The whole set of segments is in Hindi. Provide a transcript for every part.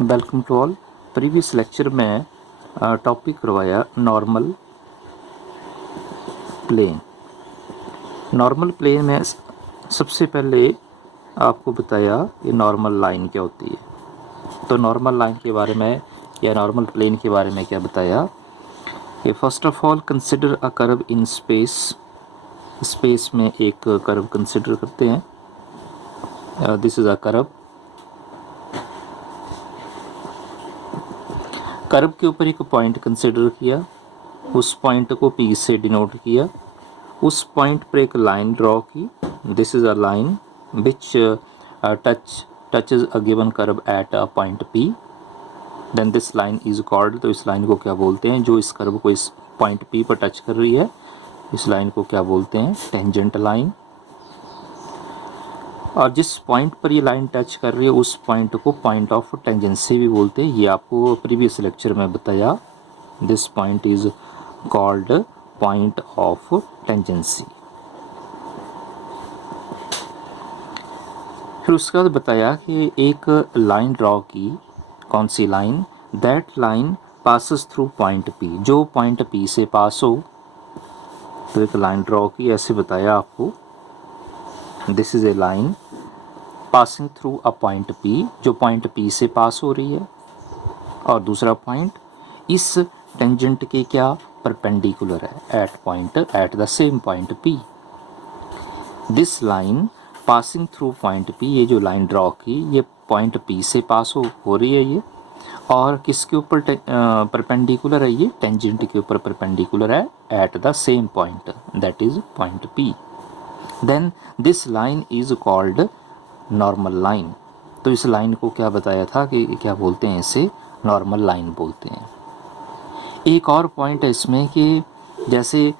Welcome to all. Previous lecture में टॉपिक करवाया नॉर्मल प्लेन। नॉर्मल प्लेन में सबसे पहले आपको बताया कि नॉर्मल लाइन क्या होती है। तो नॉर्मल लाइन के बारे में या नॉर्मल प्लेन के बारे में क्या बताया कि first of all consider a curve in space. Space में एक कर्व कंसिडर करते हैं। This is a curve. Curve के ऊपर एक पॉइंट कंसिडर किया, उस पॉइंट को P से डिनोट किया, उस पॉइंट पर एक लाइन ड्रॉ की। This is a line which touches a given curve at a point P। Then this line is called, तो इस लाइन को क्या बोलते हैं, जो इस कर्व को इस पॉइंट P पर टच कर रही है, इस लाइन को क्या बोलते हैं, टेंजेंट लाइन। और जिस पॉइंट पर ये लाइन टच कर रही है उस पॉइंट को पॉइंट ऑफ टेंजेंसी भी बोलते हैं। ये आपको प्रीवियस लेक्चर में बताया। This point is called point of tangency. फिर उसके बाद बताया कि एक लाइन ड्रॉ की, कौन सी line, that line passes through point P, जो पॉइंट P से पास हो। तो एक लाइन ड्रॉ की, ऐसे बताया आपको, this is a line passing through a point P, जो पॉइंट P से पास हो रही है। और दूसरा पॉइंट इस टेंजेंट के क्या परपेंडिकुलर है, at point at the same point P। This line passing through point P, ये जो लाइन ड्रॉ की ये पॉइंट P से पास हो रही है ये, और किसके ऊपर परपेंडिकुलर है, ये टेंजेंट के ऊपर परपेंडिकुलर है at the same point, that is point P। Then this line is called normal line. तो इस लाइन को क्या बताया था कि क्या बोलते हैं, इसे नॉर्मल लाइन बोलते हैं। एक और पॉइंट है इसमें कि जैसे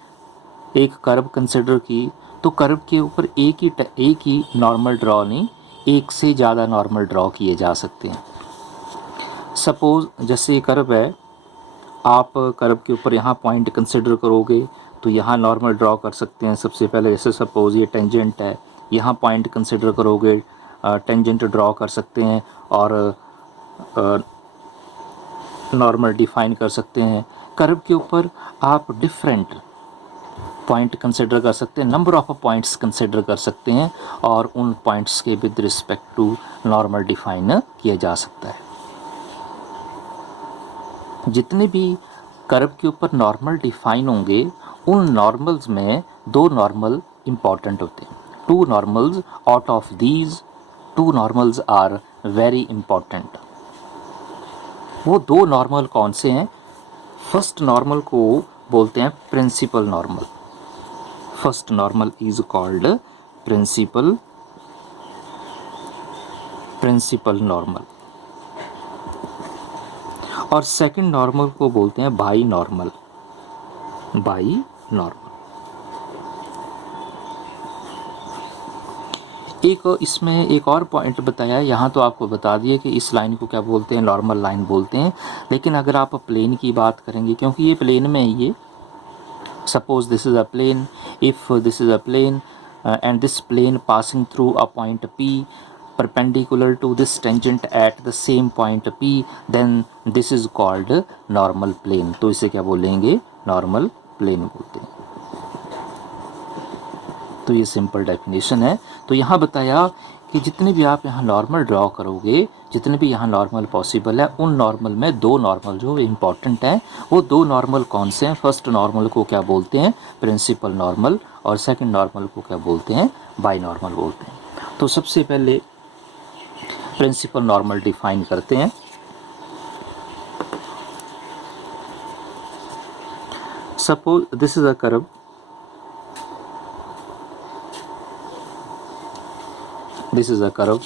एक कर्व कंसिडर की, तो कर्व के ऊपर एक ही नॉर्मल ड्रॉ नहीं, एक से ज़्यादा नॉर्मल ड्रॉ किए जा सकते हैं। सपोज जैसे कर्व है, आप कर्व के ऊपर यहाँ पॉइंट कंसिडर करोगे तो यहाँ नॉर्मल ड्रॉ कर सकते हैं सबसे पहले। जैसे सपोज ये टेंजेंट है, यहाँ पॉइंट कंसिडर करोगे, टेंजेंट ड्रॉ कर सकते हैं और नॉर्मल डिफाइन कर सकते हैं। कर्व के ऊपर आप डिफरेंट पॉइंट कंसिडर कर सकते हैं, नंबर ऑफ पॉइंट्स कंसिडर कर सकते हैं, और उन पॉइंट्स के with respect to normal define किया जा सकता है। जितने भी कर्व के ऊपर नॉर्मल डिफाइन होंगे, उन नॉर्मल्स में दो नॉर्मल इम्पॉर्टेंट होते हैं। Two normals out of these, two normals are very important. वो दो नॉर्मल कौन से हैं? फर्स्ट नॉर्मल को बोलते हैं principal normal. First normal is called principal normal. और सेकंड नॉर्मल को बोलते हैं बाई नॉर्मल। एक इसमें एक और पॉइंट बताया, यहाँ तो आपको बता दिए कि इस लाइन को क्या बोलते हैं, नॉर्मल लाइन बोलते हैं। लेकिन अगर आप प्लेन की बात करेंगे, क्योंकि ये प्लेन में है, ये suppose this is a plane, if this is a plane and this plane passing through a point P perpendicular to this tangent at the same point P, then this is called normal plane। तो इसे क्या बोलेंगे, नॉर्मल प्लेन बोलते हैं। तो ये सिंपल डेफिनेशन है। तो यहाँ बताया कि जितने भी आप यहाँ नॉर्मल ड्रॉ करोगे, जितने भी यहाँ नॉर्मल पॉसिबल है, उन नॉर्मल में दो नॉर्मल जो इम्पॉर्टेंट हैं, वो दो नॉर्मल कौन से हैं? फर्स्ट नॉर्मल को क्या बोलते हैं, प्रिंसिपल नॉर्मल, और सेकंड नॉर्मल को क्या बोलते हैं, बाई नॉर्मल बोलते हैं। तो सबसे पहले प्रिंसिपल नॉर्मल डिफाइन करते हैं। Suppose this is a curve, this is a curve.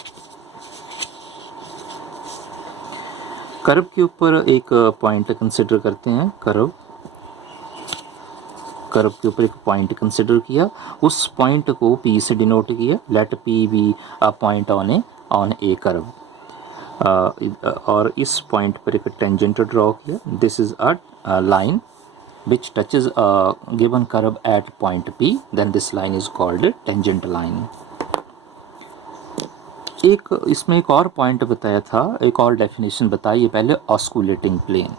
Curve के ऊपर एक पॉइंट कंसिडर करते हैं। कर्व के ऊपर एक पॉइंट कंसिडर किया, उस पॉइंट को P से डिनोट किया, let P be a point on a curve. और इस पॉइंट पर एक टेंजेंट ड्रॉ किया। This is a line which touches a given curve at point P, then this line is called tangent line। एक इसमें एक और पॉइंट बताया था, एक और डेफिनेशन बताइए पहले, ऑस्कुलेटिंग प्लेन।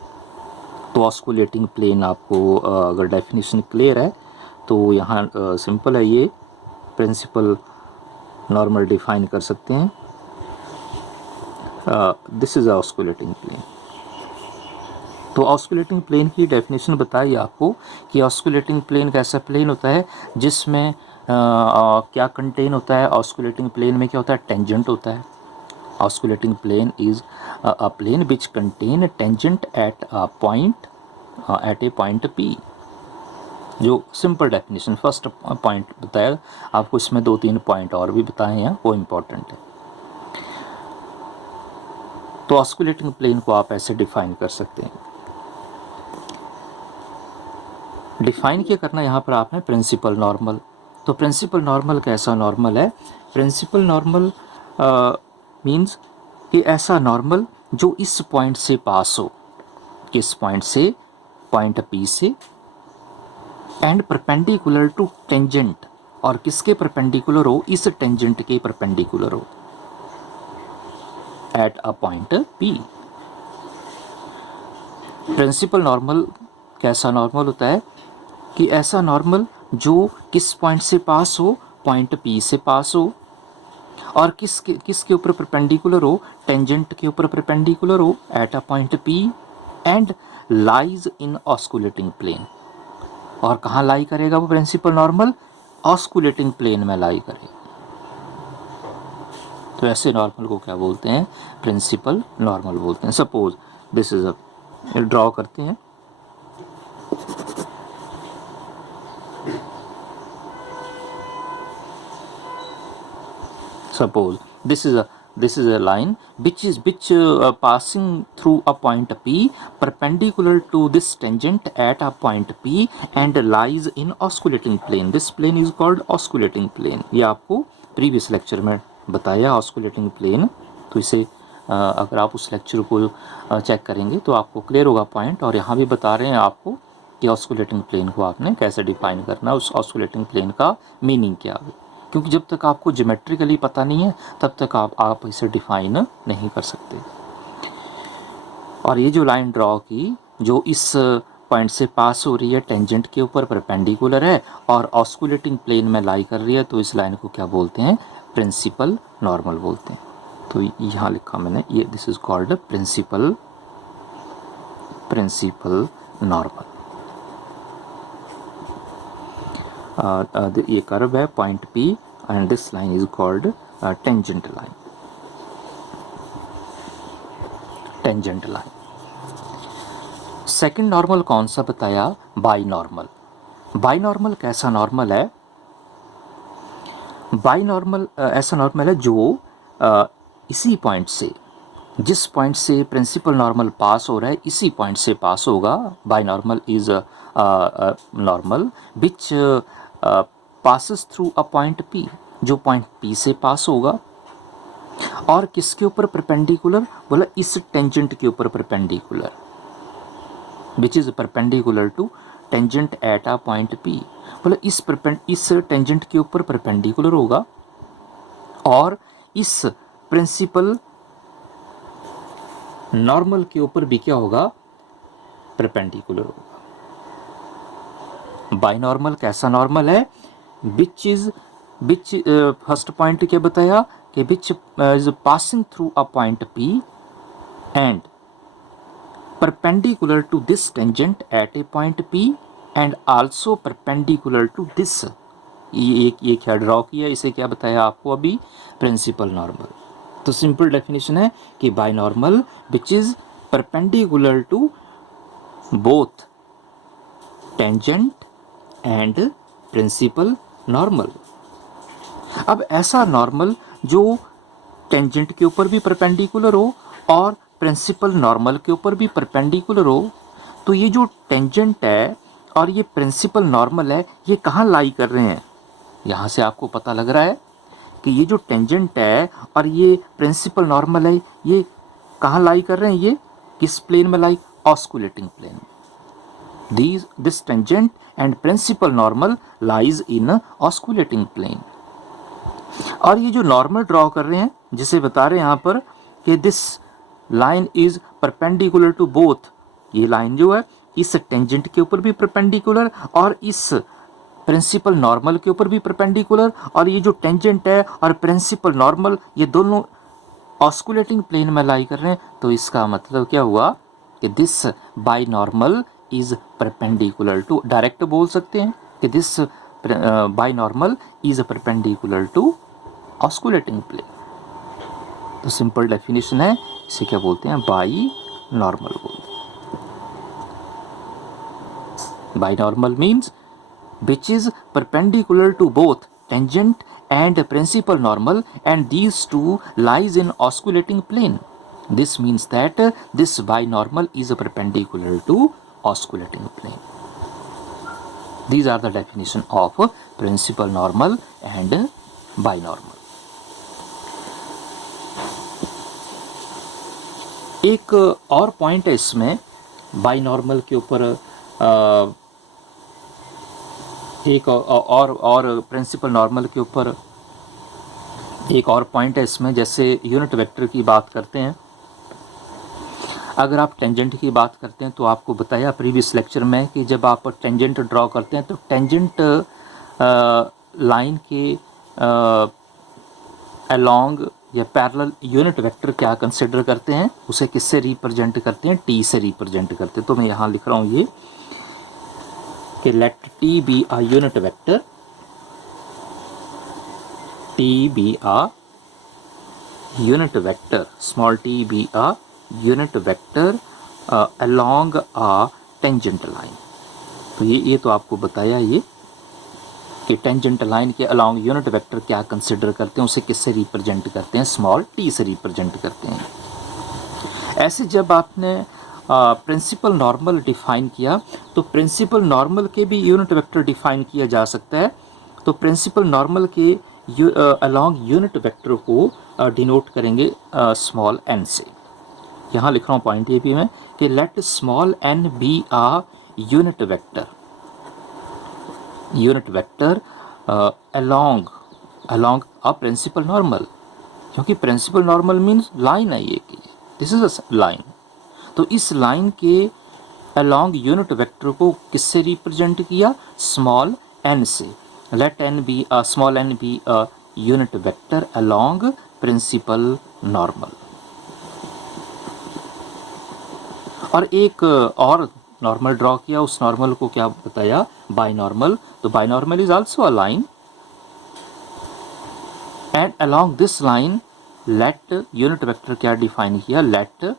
तो ऑस्कुलेटिंग प्लेन आपको अगर डेफिनेशन क्लियर है तो यहाँ सिंपल है, ये प्रिंसिपल नॉर्मल डिफाइन कर सकते हैं। This is osculating plane. तो ऑस्कुलेटिंग प्लेन की डेफिनेशन बताइए आपको कि ऑस्कुलेटिंग प्लेन कैसा प्लेन होता है जिसमें क्या कंटेन होता है। ऑस्कुलेटिंग प्लेन में क्या होता है, टेंजेंट होता है। Osculating plane is a plane which contain tangent at a point P. जो सिंपल डेफिनेशन फर्स्ट पॉइंट बताया आपको, इसमें 2-3 पॉइंट और भी बताए हैं, वो इम्पोर्टेंट है। तो ऑस्कुलेटिंग प्लेन को आप ऐसे डिफाइन कर सकते हैं। डिफाइन क्या करना यहाँ पर आपने, प्रिंसिपल नॉर्मल। तो प्रिंसिपल नॉर्मल कैसा नॉर्मल है, प्रिंसिपल नॉर्मल मीन्स कि ऐसा नॉर्मल जो इस पॉइंट से पास हो, किस पॉइंट से, पॉइंट पी से, एंड परपेंडिकुलर टू टेंजेंट, और किसके परपेंडिकुलर हो, इस टेंजेंट के परपेंडिकुलर हो at a point P. Principal normal कैसा नॉर्मल होता है कि ऐसा नॉर्मल जो किस पॉइंट से पास हो, पॉइंट पी से पास हो, और किसके ऊपर परपेंडिकुलर हो, टेंजेंट के ऊपर परपेंडिकुलर हो at a point P, and lies in osculating plane. और कहाँ लाई करेगा वो प्रिंसिपल नॉर्मल, ऑस्कुलेटिंग प्लेन में लाई करेगा। तो ऐसे नॉर्मल को क्या बोलते हैं, प्रिंसिपल नॉर्मल बोलते हैं। Suppose this is a, draw करते हैं, suppose this is a line which passing through a point P perpendicular to this tangent at a point P and lies in osculating plane. This plane is called osculating plane. ये आपको प्रीवियस लेक्चर में बताया ऑस्कुलेटिंग प्लेन। तो इसे अगर आप उस लेक्चर को चेक करेंगे तो आपको क्लियर होगा पॉइंट। और यहाँ भी बता रहे हैं आपको कि ऑस्कुलेटिंग प्लेन को आपने कैसे डिफाइन करना है, उस ऑस्कुलेटिंग प्लेन का मीनिंग क्या है। क्योंकि जब तक आपको ज्योमेट्रिकली पता नहीं है तब तक आप इसे डिफाइन नहीं कर सकते। और ये जो लाइन ड्रॉ की, जो इस पॉइंट से पास हो रही है, टेंजेंट के ऊपर परपेंडिकुलर है और ऑस्कुलेटिंग प्लेन में लाई कर रही है, तो इस लाइन को क्या बोलते हैं, प्रिंसिपल नॉर्मल बोलते हैं। तो यहाँ लिखा मैंने, ये this is called principal normal. ये कर्व है point P and this line is called tangent line. Tangent line. Second normal कौन सा बताया, बाई नॉर्मल। बाई नॉर्मल कैसा नॉर्मल है, बाई नॉर्मल ऐसा नॉर्मल है जो इसी पॉइंट से, जिस पॉइंट से प्रिंसिपल नॉर्मल पास हो रहा है इसी पॉइंट से पास होगा। By normal is normal which passes through a point P, जो पॉइंट पी से पास होगा और किसके ऊपर परपेंडिकुलर, बोला इस टेंजेंट के ऊपर perpendicular, which is perpendicular to tangent at a point P. बोला इस टेंजेंट के ऊपर परपेंडिकुलर होगा और इस प्रिंसिपल नॉर्मल के ऊपर भी क्या होगा, परपेंडिकुलर होगा। बाई नॉर्मल कैसा नॉर्मल है, विच फर्स्ट पॉइंट क्या बताया कि which is passing through a point P and perpendicular to this tangent at a point P and also perpendicular to this। ये क्या ड्रॉ किया, इसे क्या बताया आपको अभी, प्रिंसिपल नॉर्मल। तो सिंपल डेफिनेशन है कि binormal which is perpendicular to both tangent and principal normal. अब ऐसा नॉर्मल जो टेंजेंट के ऊपर भी परपेंडिकुलर हो और प्रिंसिपल नॉर्मल के ऊपर भी परपेंडिकुलर हो, तो ये जो टेंजेंट है और ये प्रिंसिपल नॉर्मल है, ये कहाँ लाई कर रहे हैं। यहाँ से आपको पता लग रहा है कि ये जो टेंजेंट है और ये प्रिंसिपल नॉर्मल है, ये कहाँ लाई कर रहे हैं, ये किस प्लेन में lie, osculating plane. This tangent and principal normal lies in osculating plane. और ये जो नॉर्मल ड्रॉ कर रहे हैं, जिसे बता रहे हैं यहाँ पर कि this line is perpendicular to both, ये लाइन जो है इस टेंजेंट के ऊपर भी परपेंडिकुलर और इस प्रिंसिपल नॉर्मल के ऊपर भी परपेंडिकुलर, और ये जो टेंजेंट है और प्रिंसिपल नॉर्मल ये दोनों ऑस्कुलेटिंग प्लेन में लाई कर रहे हैं। तो इसका मतलब क्या हुआ कि this binormal is perpendicular to, direct बोल सकते हैं कि this binormal is perpendicular to osculating plane. तो सिंपल डेफिनेशन है, इसे क्या बोलते हैं, बाई नॉर्मल बोलते हैं। Binormal means which is perpendicular to both tangent and principal normal, and these two lies in osculating plane. This means that this binormal is perpendicular to osculating plane. These are the definition of principal normal and binormal. एक और पॉइंट है इसमें बाइनॉर्मल के ऊपर, एक और प्रिंसिपल नॉर्मल के ऊपर एक और पॉइंट है इसमें। जैसे यूनिट वेक्टर की बात करते हैं, अगर आप टेंजेंट की बात करते हैं तो आपको बताया प्रीवियस लेक्चर में कि जब आप टेंजेंट ड्रॉ करते हैं तो टेंजेंट लाइन के अलोंग या पैरेलल यूनिट वेक्टर क्या कंसिडर करते हैं, उसे किससे रिप्रेजेंट करते हैं, टी से रिप्रेजेंट करते हैं। तो मैं यहाँ लिख रहा हूँ ये कि let t be a unit vector, t be a unit vector, small t be a unit vector along a tangent line। तो ये तो आपको बताया ये कि टेंजेंट लाइन के अलोंग यूनिट वेक्टर क्या कंसिडर करते हैं, उसे किससे रिप्रेजेंट करते हैं, स्मॉल t से रिप्रेजेंट करते हैं। ऐसे जब आपने प्रिंसिपल नॉर्मल डिफाइन किया तो प्रिंसिपल नॉर्मल के भी यूनिट वेक्टर डिफाइन किया जा सकता है। तो प्रिंसिपल नॉर्मल के अलोंग यूनिट वेक्टर को डिनोट करेंगे स्मॉल n से। यहाँ लिख रहा हूँ पॉइंट ये भी मैं कि let small n be a unit vector, unit vector along a principal normal, क्योंकि प्रिंसिपल नॉर्मल मीन्स लाइन है ये कि दिस इज अ लाइन। तो इस लाइन के अलोंग यूनिट वेक्टर को किससे रिप्रेजेंट किया, स्मॉल n से। Let n be a small n be a unit vector along principal normal. और एक और नॉर्मल ड्रॉ किया, उस नॉर्मल को क्या बताया, बाई नॉर्मल। तो binormal is also a line and along this line let unit vector क्या डिफाइन किया, लेट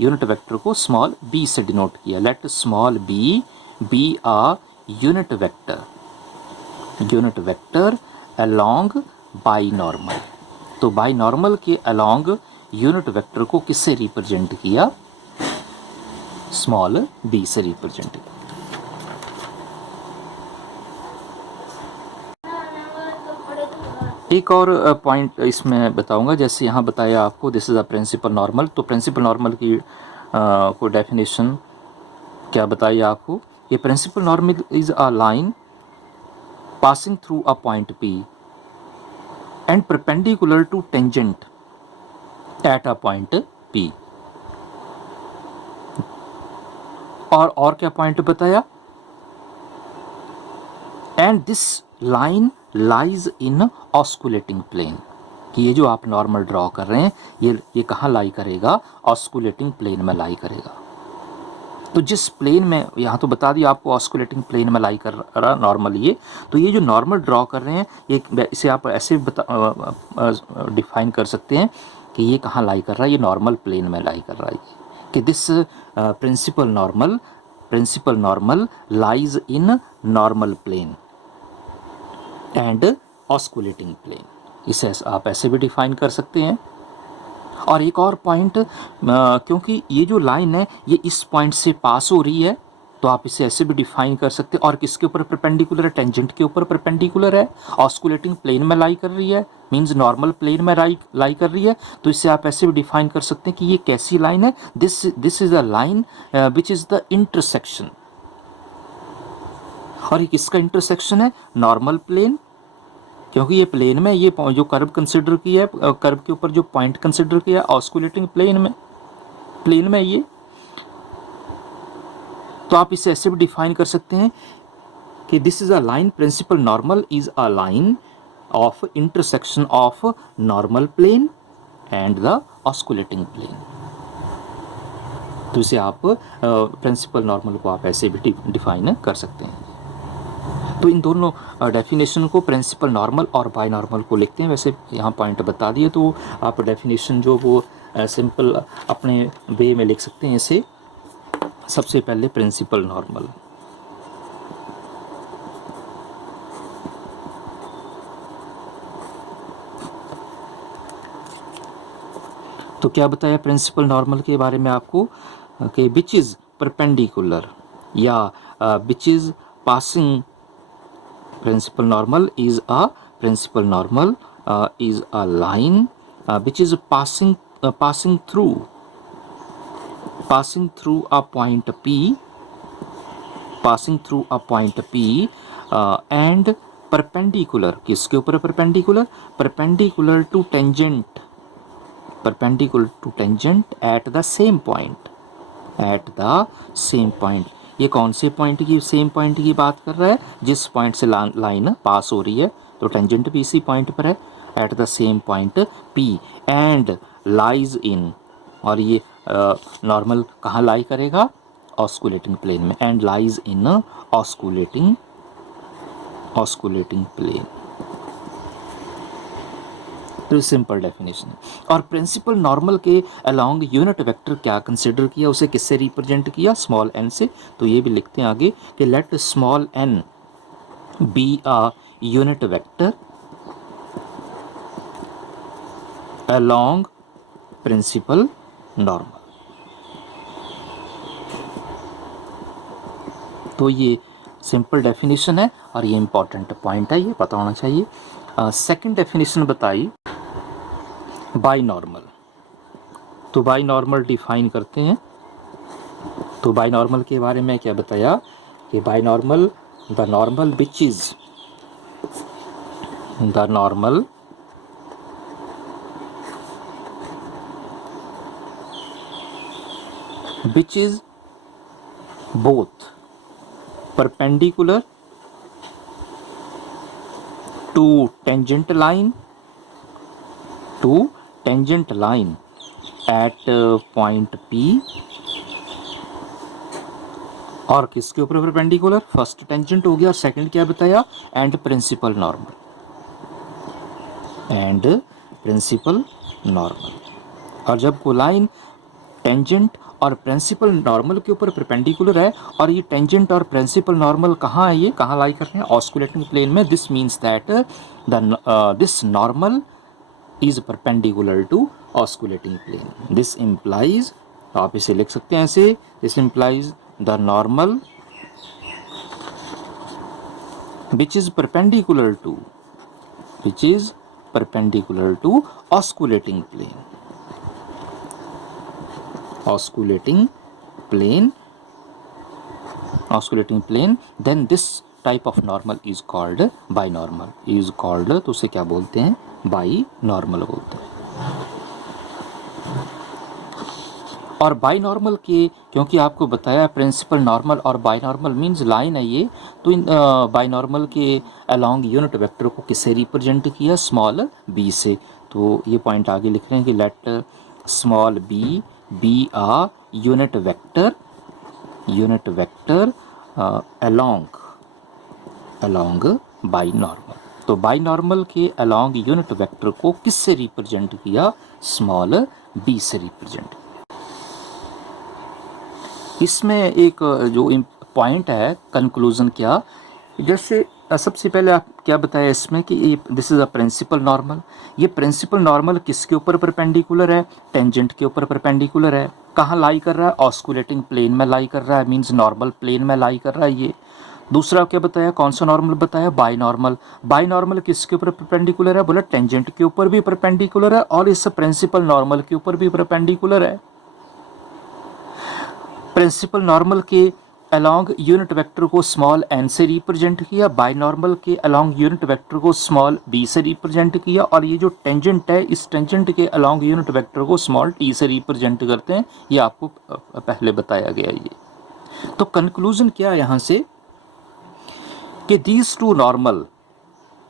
यूनिट वेक्टर को स्मॉल b से डिनोट किया। Let small b be a unit vector along binormal. तो बाई नॉर्मल के अलोंग यूनिट वेक्टर को किससे रिप्रेजेंट किया, स्मॉल b से रिप्रेजेंट किया। एक और पॉइंट इसमें बताऊंगा, जैसे यहाँ बताया आपको this is a principal normal. तो प्रिंसिपल नॉर्मल की को डेफिनेशन क्या बताइए आपको, ये principal normal is a line passing through a point P and perpendicular to tangent at a point P। और क्या पॉइंट बताया, and this line lies in osculating plane, कि ये जो आप नॉर्मल ड्रॉ कर रहे हैं ये कहाँ लाई करेगा, ऑस्कुलेटिंग प्लेन में लाई करेगा। तो जिस प्लेन में, यहाँ तो बता दिया आपको ऑस्कुलेटिंग प्लेन में लाई कर रहा नॉर्मल ये। तो ये जो नॉर्मल ड्रॉ कर रहे हैं ये, इसे आप ऐसे डिफाइन कर सकते हैं कि ये कहाँ लाई कर रहा है, ये नॉर्मल प्लेन में लाई कर रहा है, कि this principal normal lies in normal plane and osculating plane. इसे आप ऐसे भी डिफाइन कर सकते हैं। और एक और पॉइंट, क्योंकि ये जो लाइन है ये इस पॉइंट से पास हो रही है, तो आप इसे ऐसे भी डिफाइन कर सकते हैं। और किसके ऊपर परपेंडिकुलर है, टेंजेंट के ऊपर परपेंडिकुलर है, ऑस्कुलेटिंग प्लेन में लाई कर रही है, मींस नॉर्मल प्लेन में लाई कर रही है। तो इसे आप ऐसे भी डिफाइन कर सकते हैं कि ये कैसी लाइन है, this is the line which is the intersection. और ये किसका इंटरसेक्शन है, नॉर्मल प्लेन क्योंकि ये प्लेन में, ये जो कर्व कंसिडर किया है, कर्व के ऊपर जो पॉइंट कंसिडर किया है ऑस्कुलेटिंग प्लेन में ये, तो आप इसे ऐसे भी डिफाइन कर सकते हैं कि this is a line, principal normal is a line of intersection of normal plane and the osculating plane. तो इसे आप प्रिंसिपल नॉर्मल को आप ऐसे भी डिफाइन कर सकते हैं। तो इन दोनों डेफिनेशन को, प्रिंसिपल नॉर्मल और बाय नॉर्मल को लिखते हैं। वैसे यहाँ पॉइंट बता दिए, तो आप डेफिनेशन जो वो सिंपल अपने वे में लिख सकते हैं इसे। सबसे पहले प्रिंसिपल नॉर्मल, तो क्या बताया प्रिंसिपल नॉर्मल के बारे में आपको कि विच इज़ परपेंडिकुलर या which is passing, principal normal is a line which is passing through a point P and perpendicular, किसके ऊपर perpendicular to tangent at the same point. ये कौन से पॉइंट की, सेम पॉइंट की बात कर रहा है? जिस पॉइंट से लाइन पास हो रही है, तो टेंजेंट भी इसी पॉइंट पर है, at the same point P and lies in, और ये नॉर्मल कहाँ लाई करेगा? ऑस्कुलेटिंग प्लेन में, and lies in osculating plane. तो सिंपल डेफिनेशन है। और प्रिंसिपल नॉर्मल के अलोंग यूनिट वेक्टर क्या कंसिडर किया, उसे किससे रिप्रेजेंट किया? स्मॉल n से। तो ये भी लिखते हैं आगे कि let small n be a unit vector along principal normal. तो ये सिंपल डेफिनेशन है और ये इंपॉर्टेंट पॉइंट है, ये पता होना चाहिए। सेकंड डेफिनेशन बताई बाइनॉर्मल। तो बाइनॉर्मल डिफाइन करते हैं। तो बाइनॉर्मल के बारे में क्या बताया कि binormal, the normal which is both perpendicular to tangent line at point P, और किसके ऊपर परपेंडिकुलर? फर्स्ट टेंजेंट हो गया, सेकंड क्या बताया? And principal normal. और जब को लाइन टेंजेंट और प्रिंसिपल नॉर्मल के ऊपर परपेंडिकुलर है, और ये टेंजेंट और प्रिंसिपल नॉर्मल कहाँ है, ये कहाँ लाई कर रहे हैं? ऑस्कुलेटिंग प्लेन में। This means that this normal is perpendicular to osculating plane. This implies, आप इसे लिख सकते हैं ऐसे, this implies the normal which is perpendicular to osculating plane, then this type of normal is called binormal, तो उसे क्या बोलते हैं? बाइनॉर्मल बोलते हैं। और बाइनॉर्मल के, क्योंकि आपको बताया प्रिंसिपल नॉर्मल और बाइनॉर्मल मींस लाइन है ये, तो इन बाइनॉर्मल के अलोंग यूनिट वेक्टर को किससे रिप्रेजेंट किया? स्मॉल b से। तो ये पॉइंट आगे लिख रहे हैं कि let small b B a unit vector along binormal. तो बाइनॉर्मल के अलोंग यूनिट वेक्टर को किससे रिप्रेजेंट किया? स्मॉल b से रिप्रेजेंट। इसमें एक जो पॉइंट है कंक्लूजन, क्या, जैसे सबसे पहले आप क्या बताया इसमें कि ये this is a principal normal. ये प्रिंसिपल नॉर्मल किसके ऊपर परपेंडिकुलर है? टेंजेंट के ऊपर परपेंडिकुलर है। कहाँ लाई कर रहा है? ऑस्कुलेटिंग प्लेन में लाई कर रहा है, मींस नॉर्मल प्लेन में लाई कर रहा है ये। दूसरा क्या बताया? कौन सा नॉर्मल बताया? बाइनॉर्मल किसके ऊपर परपेंडिकुलर है? बोला टेंजेंट के ऊपर भी परपेंडिकुलर है और इस प्रिंसिपल नॉर्मल के ऊपर भी परपेंडिकुलर है। प्रिंसिपल नॉर्मल के अलोंग यूनिट वेक्टर को स्मॉल n से रिप्रेजेंट किया, बाइनॉर्मल के अलोंग यूनिट वेक्टर को स्मॉल b से रिप्रेजेंट किया, और ये जो टेंजेंट है इस टेंजेंट के अलोंग यूनिट वेक्टर को स्मॉल t से रिप्रेजेंट करते हैं। ये आपको पहले बताया गया ये। तो कंक्लूजन क्या है यहाँ से कि दीज टू नॉर्मल,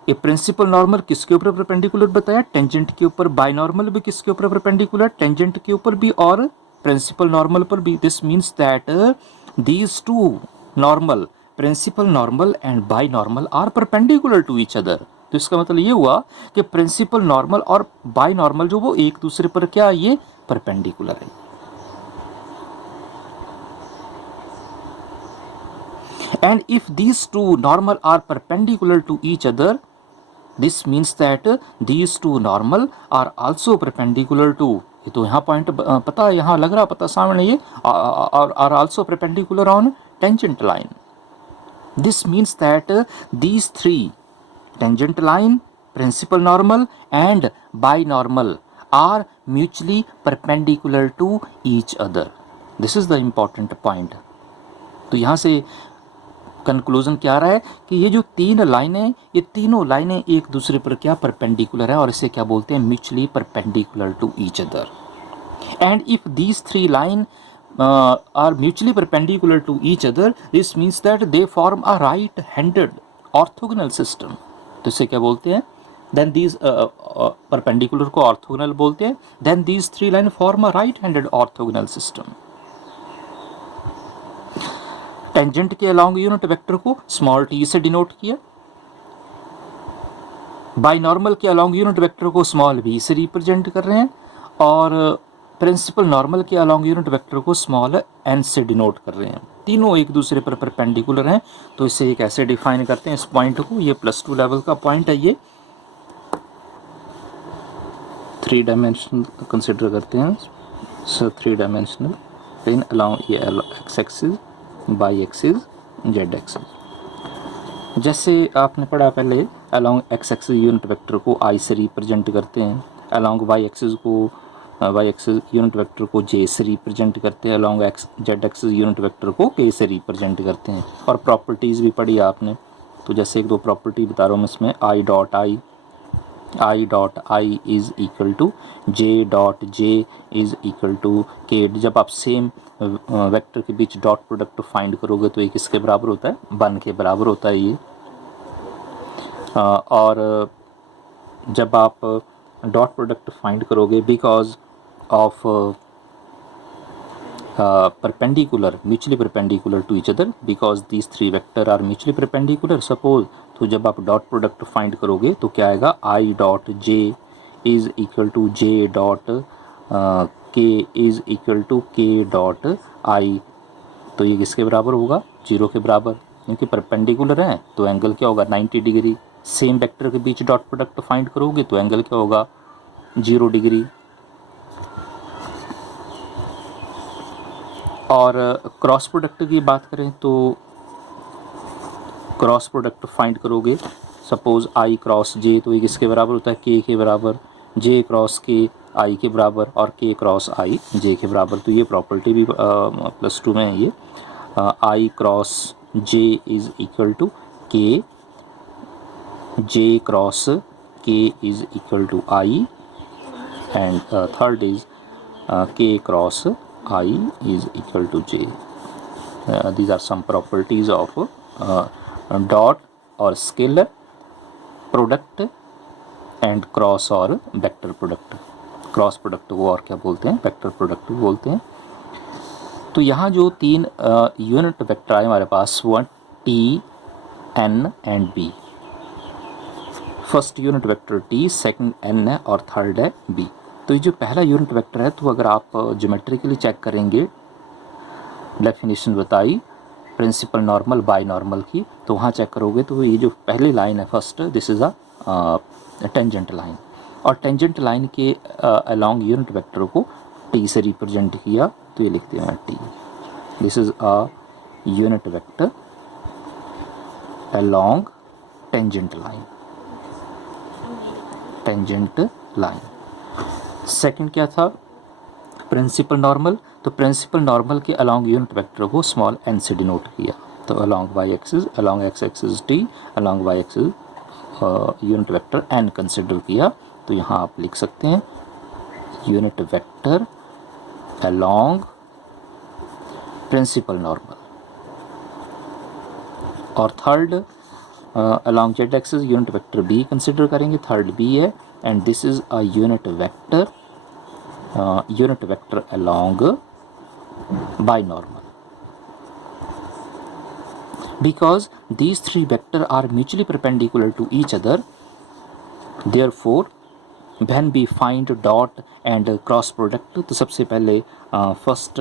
ये प्रिंसिपल नॉर्मल किसके ऊपर परपेंडिकुलर बताया, टेंजेंट के ऊपर, बाइनॉर्मल भी किसके ऊपर परपेंडिकुलर, टेंजेंट के ऊपर भी और प्रिंसिपल नॉर्मल पर भी। This means that these two normal, principal normal and binormal are perpendicular to each other. तो इसका मतलब ये हुआ कि प्रिंसिपल नॉर्मल और बाइनॉर्मल जो वो एक दूसरे पर क्या, ये परपेंडिकुलर है। And if these two normal are perpendicular to each other, this means that these two normal are also perpendicular to, ये तो यहाँ पॉइंट पता, यहाँ लग रहा पता सामने, ये और are also perpendicular on tangent line. This means that these three, tangent line, principal normal and binormal, are mutually perpendicular to each other. This is the important point. तो यहाँ से कंक्लूजन क्या आ रहा है कि ये जो तीन लाइनें, ये तीनों लाइनें एक दूसरे पर क्या, परपेंडिकुलर है, और इसे क्या बोलते हैं, mutually perpendicular to each other. And if these three line are mutually perpendicular to each other, this means that they form a right handed orthogonal system. तो इसे क्या बोलते हैं, देन दीज परपेंडिकुलर को ऑर्थोगोनल बोलते हैं, then these three line form a right handed orthogonal system. Tangent के अलोंग यूनिट वेक्टर को स्मॉल t से डिनोट किया, बाइनॉर्मल के अलोंग यूनिट वेक्टर को स्मॉल b से रिप्रेजेंट कर रहे हैं, और प्रिंसिपल नॉर्मल के अलोंग यूनिट वेक्टर को स्मॉल n से डिनोट कर रहे हैं। तीनों एक दूसरे पर परपेंडिकुलर हैं। तो इसे कैसे डिफाइन करते हैं इस पॉइंट को, ये +2 लेवल का पॉइंट है, ये 3 डायमेंशनल कंसिडर करते हैं। सो 3 डायमेंशनल प्लेन अलोंग ये x axis, by axis, Z axis. जैसे आपने पढ़ा पहले, along x axis unit vector को i से रिप्रेजेंट करते हैं, along y axis unit vector को j से रिप्रेजेंट करते हैं, along z axis unit vector को k से रिप्रेजेंट करते हैं। और प्रॉपर्टीज़ भी पढ़ी आपने। तो जैसे एक दो प्रॉपर्टी बता रहा हूँ मैं इसमें, I dot I is equal to J is equal to K। जब आप सेम वेक्टर के बीच डॉट प्रोडक्ट फाइंड करोगे तो ये किसके बराबर होता है, 1 के बराबर होता है ये। और जब आप डॉट प्रोडक्ट फाइंड करोगे because of perpendicular, mutually perpendicular to each other, because these three vector are mutually perpendicular, suppose, तो जब आप डॉट प्रोडक्ट फाइंड करोगे तो क्या आएगा, I dot J is equal to J dot K is equal to K dot I। तो ये किसके बराबर होगा, 0 के बराबर, क्योंकि परपेंडिकुलर है तो एंगल क्या होगा, 90 डिग्री। सेम वेक्टर के बीच डॉट प्रोडक्ट फाइंड करोगे तो एंगल क्या होगा, 0 डिग्री। और क्रॉस प्रोडक्ट की बात करें तो क्रॉस प्रोडक्ट फाइंड करोगे, सपोज I क्रॉस J, तो ये किसके बराबर होता है, K के बराबर, J क्रॉस K I के बराबर, और K क्रॉस I J के बराबर। तो ये प्रॉपर्टी भी +2 में है ये। I cross J is equal to K, J cross K is equal to I, and third is K cross I is equal to J. These are some properties of dot or scalar product and cross और vector product. क्रॉस प्रोडक्ट को और क्या बोलते हैं, वेक्टर प्रोडक्ट बोलते हैं। तो यहाँ जो तीन यूनिट वेक्टर आए हमारे पास, वो T, N and B। First unit vector T, second N है और थर्ड है B। तो ये जो पहला यूनिट वेक्टर है, तो अगर आप ज्योमेट्रिकली चेक करेंगे, डेफिनेशन बताई प्रिंसिपल नॉर्मल बाई नॉर्मल की, तो वहाँ चेक करोगे तो ये जो पहली लाइन है first, this is a tangent line, और टेंजेंट लाइन के अलोंग यूनिट वेक्टर को T से रिप्रेजेंट किया, तो ये लिखते हैं T। This is a unit vector along tangent line, tangent line. Second क्या था, प्रिंसिपल नॉर्मल, तो प्रिंसिपल नॉर्मल के अलॉन्ग यूनिट वेक्टर को स्मॉल n से डिनोट किया, तो along y axis, along x axis t, along y axis unit vector n consider किया। तो यहाँ आप लिख सकते हैं unit vector along principal normal. और third along z axis unit vector b consider करेंगे, थर्ड b है, and this is a unit vector along binormal, because these three vectors are mutually perpendicular to each other, therefore when we find dot and cross product, तो सबसे पहले फर्स्ट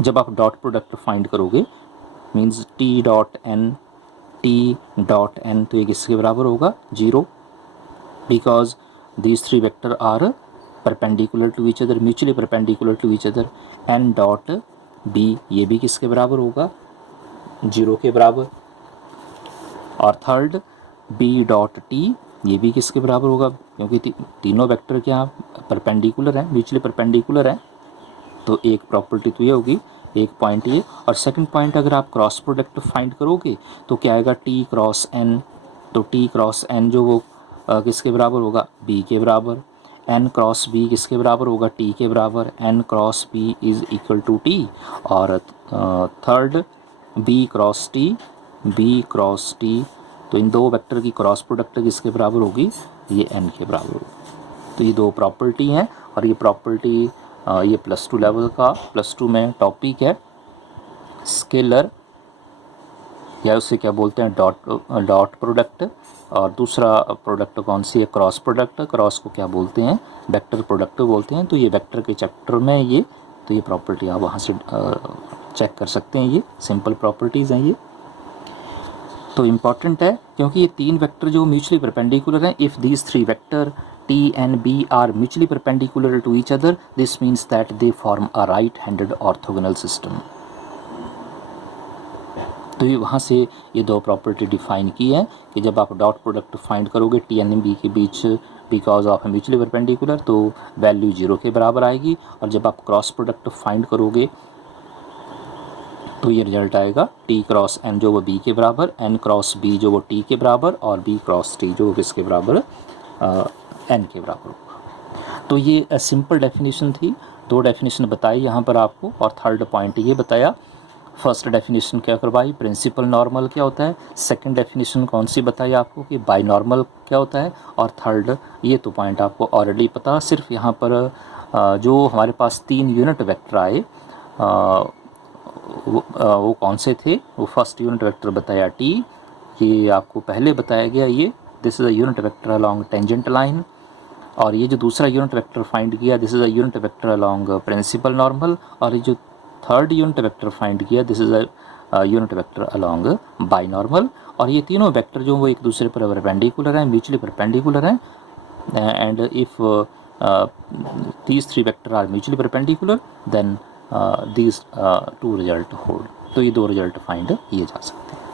जब आप डॉट प्रोडक्ट फाइंड करोगे मीन्स t डॉट n, तो ये किसके बराबर होगा 0, because these three vectors are perpendicular to each other, mutually perpendicular to each other, n dot b ये भी किसके बराबर होगा 0 के बराबर, और थर्ड b डॉट t ये भी किसके बराबर होगा, क्योंकि तीनों वेक्टर क्या परपेंडिकुलर हैं, म्यूचुअली परपेंडिकुलर हैं, तो एक प्रॉपर्टी तो ये होगी, एक पॉइंट ये, और सेकंड पॉइंट अगर आप क्रॉस प्रोडक्ट फाइंड करोगे तो क्या आएगा t क्रॉस n, तो t क्रॉस n जो वो किसके बराबर होगा b के बराबर, n क्रॉस b किसके बराबर होगा t के बराबर, n cross b is equal to t, और थर्ड b क्रॉस t, तो इन दो वेक्टर की क्रॉस प्रोडक्ट किसके बराबर होगी, ये n के बराबर होगी। तो ये दो प्रॉपर्टी हैं, और ये प्रॉपर्टी ये +2 लेवल का +2 में टॉपिक है स्केलर, या उसे क्या बोलते हैं डॉट प्रोडक्ट, और दूसरा प्रोडक्ट कौन सी है क्रॉस प्रोडक्ट, क्रॉस को क्या बोलते हैं वेक्टर प्रोडक्ट बोलते हैं। तो ये वेक्टर के चैप्टर में ये, तो ये प्रॉपर्टी आप वहाँ से चेक कर सकते हैं, ये सिंपल प्रॉपर्टीज़ हैं ये, तो इम्पॉर्टेंट है क्योंकि ये तीन वेक्टर जो म्यूचुअली परपेंडिकुलर हैं, if these three vector t and b are mutually perpendicular to each other, this means that they form a right-handed orthogonal system। तो ये वहाँ से ये दो प्रॉपर्टी डिफाइन की है कि जब आप डॉट प्रोडक्ट फाइंड करोगे t and b के बीच बिकॉज ऑफ म्यूचुअली परपेंडिकुलर, तो वैल्यू 0 के बराबर आएगी, और जब आप क्रॉस प्रोडक्ट फाइंड करोगे तो ये रिजल्ट आएगा t क्रॉस n जो वो b के बराबर, n क्रॉस b जो वो t के बराबर, और b क्रॉस t जो वो किसके बराबर n के बराबर होगा। तो ये सिंपल डेफिनेशन थी, दो डेफिनेशन बताई यहाँ पर आपको, और थर्ड पॉइंट ये बताया, फर्स्ट डेफिनेशन क्या करवाई प्रिंसिपल नॉर्मल क्या होता है, सेकंड डेफिनेशन कौन सी बताई आपको कि बाइनॉर्मल क्या होता है, और थर्ड ये तो पॉइंट आपको ऑलरेडी पता, सिर्फ यहाँ पर जो हमारे पास तीन यूनिट वेक्टर आए वो कौन से थे, वो फर्स्ट यूनिट वेक्टर बताया t, ये आपको पहले बताया गया, ये this is a unit vector along tangent line, और ये जो दूसरा यूनिट वेक्टर फाइंड किया this is a unit vector along principal normal, और ये जो थर्ड यूनिट वेक्टर फाइंड किया this is a unit vector along binormal, और ये तीनों वेक्टर जो वो एक दूसरे पर परपेंडिकुलर हैं, म्यूचुअली परपेंडिकुलर हैं, and if these three vector are mutually perpendicular then these two result hold, तो ये दो रिजल्ट फाइंड किए जा सकते हैं।